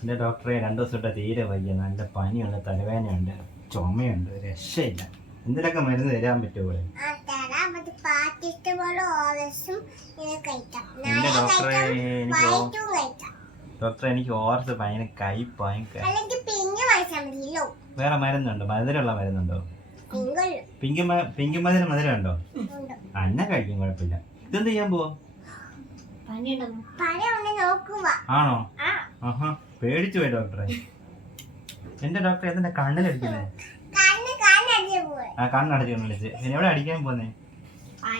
എൻ്റെ ഡോക്ടറെ 2 ദിവസമായിട്ട് തീരെ വയ്യ. നല്ല പനിയുണ്ട്, തലവേദനയുണ്ട്, ചുമയുണ്ട്, രക്ഷയില്ല. എന്തിനൊക്കെ മരുന്ന് തരാൻ പറ്റുമോ? എൻ്റെ ഡോക്ടറെ എനിക്ക് ഓർത്ത് ഭയങ്കര കയ്പായും. വേറെ മരുന്നുണ്ടോ? മധുരമുള്ള മരുന്നുണ്ടോ? പിങ്ക് മധുരം ഉണ്ടോ? അന്ന കഴിക്കും, കുഴപ്പമില്ല. ഇതെന്ത് ചെയ്യാൻ പോവാ? ആണോ? ആഹാ, പേടിച്ചു പോയി ഡോക്ടറെ. എന്റെ ഡോക്ടറെ എന്തിന്റെ കണ്ണിലടിക്കുന്നേ? ആ, കണ്ണടച്ച് കണ്ണടിച്ച്. പിന്നെ എവിടെ അടിക്കാൻ പോന്നേ? ആ,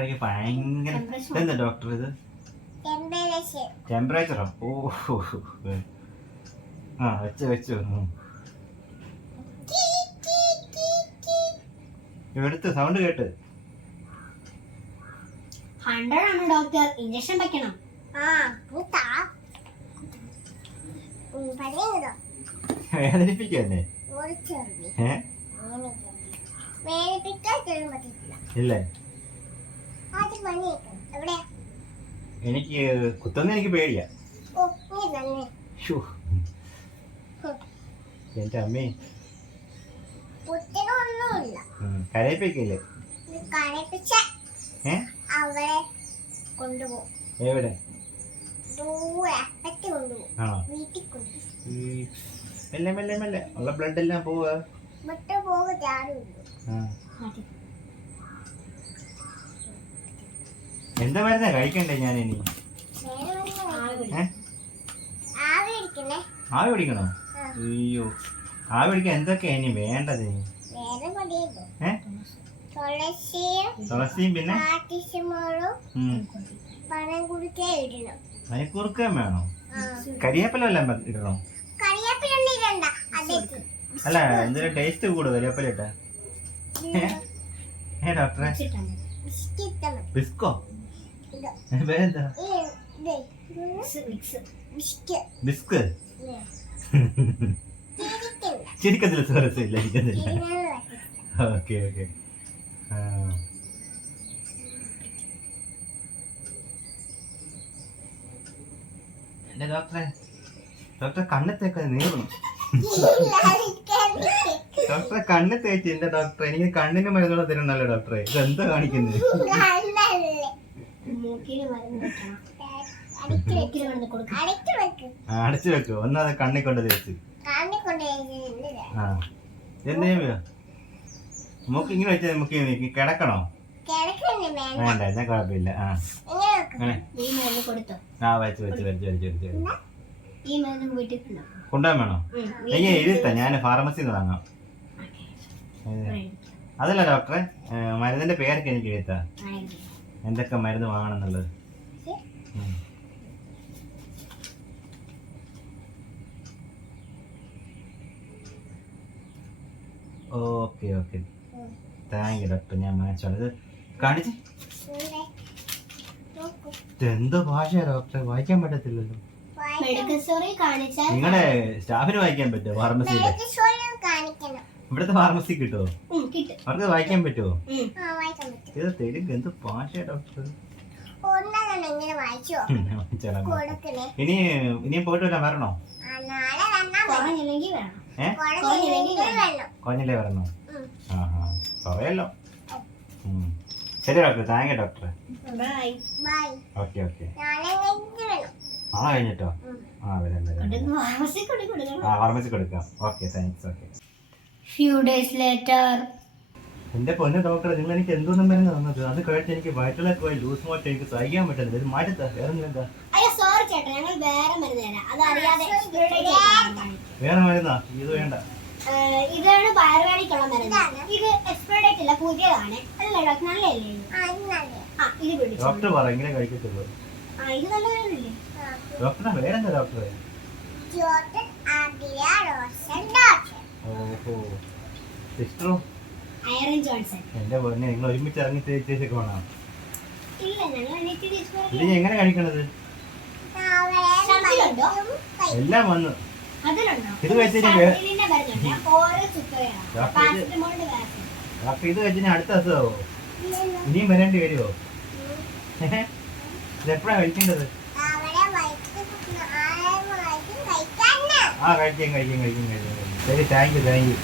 എനിക്ക് ഭയങ്കര. ഇതെന്താ ഡോക്ടർ ഇത്? ടെമ്പറേച്ചറോ? ഓ, ആ, വെച്ചു. എടുത്ത് സൗണ്ട് കേട്ട്. 100 ആണ് ഡോക്ടർ. ഇഞ്ചക്ഷൻ വെക്കണം. വേദനിപ്പിക്കന്നെ? ഇല്ലേ, എനിക്ക് കുത്തുന്ന എനിക്ക് പേടിയാ. എന്റെ അമ്മേ, കരയിപ്പിക്കില്ലേ? എവിടെ? ആണോ? മെല്ലെ ഉള്ള ബ്ലഡ് എല്ലാം പോവാ. എന്താ മരുന്നാ കഴിക്കണ്ടേ ഞാൻ ഇനി? ആവി പിടിക്കണോ? അയ്യോ, ആവി പിടിക്കാൻ എന്തൊക്കെയാ ഇനി വേണ്ടത്? തുളസിയും പിന്നെ പനിക്കൂർക്കയും വേണോ? കരിയേപ്പില വല്ലതും ഇടണോ? അല്ല, എന്തൊരു ടേസ്റ്റ് കൂടും കരിയേപ്പില ഇട്ട. ഡോക്ടറെ, ബിസ്കോ പേരെന്താ? ബിസ്ക്. ചിരിക്കത്തില്ല, സ്വരസില്ല, ഇരിക്കുന്നില്ല. ഓക്കെ. എന്റെ ഡോക്ടറെ കണ്ണത്തേക്ക് നീറണം. ഡോക്ടറെ കണ്ണ് തേച്ച്. എന്റെ ഡോക്ടറെ, എനിക്ക് കണ്ണിന് മരുന്നോടെ തരുന്നല്ലോ ഡോക്ടറെ. ഇതെന്താ കാണിക്കുന്നത്? അടച്ചു വെക്കോ? ഒന്നത് കണ്ണി കൊണ്ട് തേച്ച്. ആ, എന്തേ മൂക്ക് ഇങ്ങനെ വെച്ചാൽ നമുക്ക് കിടക്കണോ? വേണ്ട, എന്നാ കുഴപ്പമില്ല. വെച്ചു കൊണ്ടുപോകാൻ വേണോ? എനിക്ക് എഴുതിത്താ, ഞാൻ ഫാർമസിന്ന് വാങ്ങാം. അതല്ല ഡോക്ടറെ, മരുന്നിന്റെ പേരൊക്കെ എനിക്ക് എഴുതിത്താ, എന്തൊക്കെ മരുന്ന് വാങ്ങണം എന്നുള്ളത്. Okay, thank you doctor. ഞാൻ വാങ്ങിച്ചോളാം. ഇത് കാണിച്ച്. എന്തോ ഭാഷയാ ഡോക്ടറെ? വായിക്കാൻ പറ്റത്തില്ലല്ലോ. നിങ്ങളുടെ സ്റ്റാഫിന് വായിക്കാൻ പറ്റുമോ? ഫാർമസിയിലെ ഇവിടുത്തെ ഫാർമസി കിട്ടുമോ? അവർക്ക് വായിക്കാൻ പറ്റുമോ? ഇത് തെലുങ്ക്. എന്ത് ഭാഷയാ ഡോക്ടർ? ഇനിയും പോയിട്ട് വരാൻ വരണോ? കുറഞ്ഞില്ലേ വരണോ? പറയല്ലോ. ശരി ഡോക്ടർ, താങ്ക് യു ഡോക്ടറെ. ഓക്കെ. നാളെ കഴിഞ്ഞിട്ടോ? ഫാർമസി കൊടുക്കാം. Okay, thanks. Okay. Few days later. എന്റെ പൊന്നു ഡോക്ടറെ, നിങ്ങൾ എനിക്ക് എന്തോന്നും മരുന്ന് തന്നത്? അത് കഴിച്ച് എനിക്ക് വയറ്റിലേക്ക് പോയി ലൂസ് മോട്ട് എനിക്ക് സഹിക്കാൻ പറ്റുന്നില്ല. ഇത് മാറ്റത്താ. വേറെ മരുന്നാ? ഇത് വേണ്ട. ഇതാണ് ബയോറിക്കുള്ള മരുന്ന്. ഇത് എക്സ്പയർ ഡേറ്റ് ഇല്ല, പുതിയതാണ്. അല്ലേ ഡോക്ടർ? നല്ലല്ലേ? ഇത് പിടിച്ചു. ഡോക്ടർ പറ, ഇങ്ങനെ കഴിക്കത്തുള്ളൂ. ഇത് നല്ല മരുന്നല്ലേ ഡോക്ടറെ? വേറെന്താ ഡോക്ടറെ? ഓഹോ, സിസ്റ്ററോ? Iron Johnson. എന്റെ പൊന്നെ, നിങ്ങൾ ഒരുമിച്ച് ഇറങ്ങി തേച്ചേക്ക് വേണം. ഇല്ല, ഇത് എങ്ങനെ കഴിക്കണത്? എല്ലാം വന്നു. അതിലുണ്ടോ? ഇത് വെച്ചിട്ട് ഇതിന്റെ മരുന്നുണ്ട്. ഓരോ ചുക്കയാണ്. പാരസെറ്റമോളിന്റെ വാക്സിൻ. അപ്പൊ ഇത് വെച്ചിട്ട് അടുത്ത അസുഖമോ? ഇനിയും വരേണ്ടി വരുമോ? ഇതെപ്പോഴാ കഴിക്കേണ്ടത്? ആ കഴിക്കാം. ശരി, താങ്ക് യു.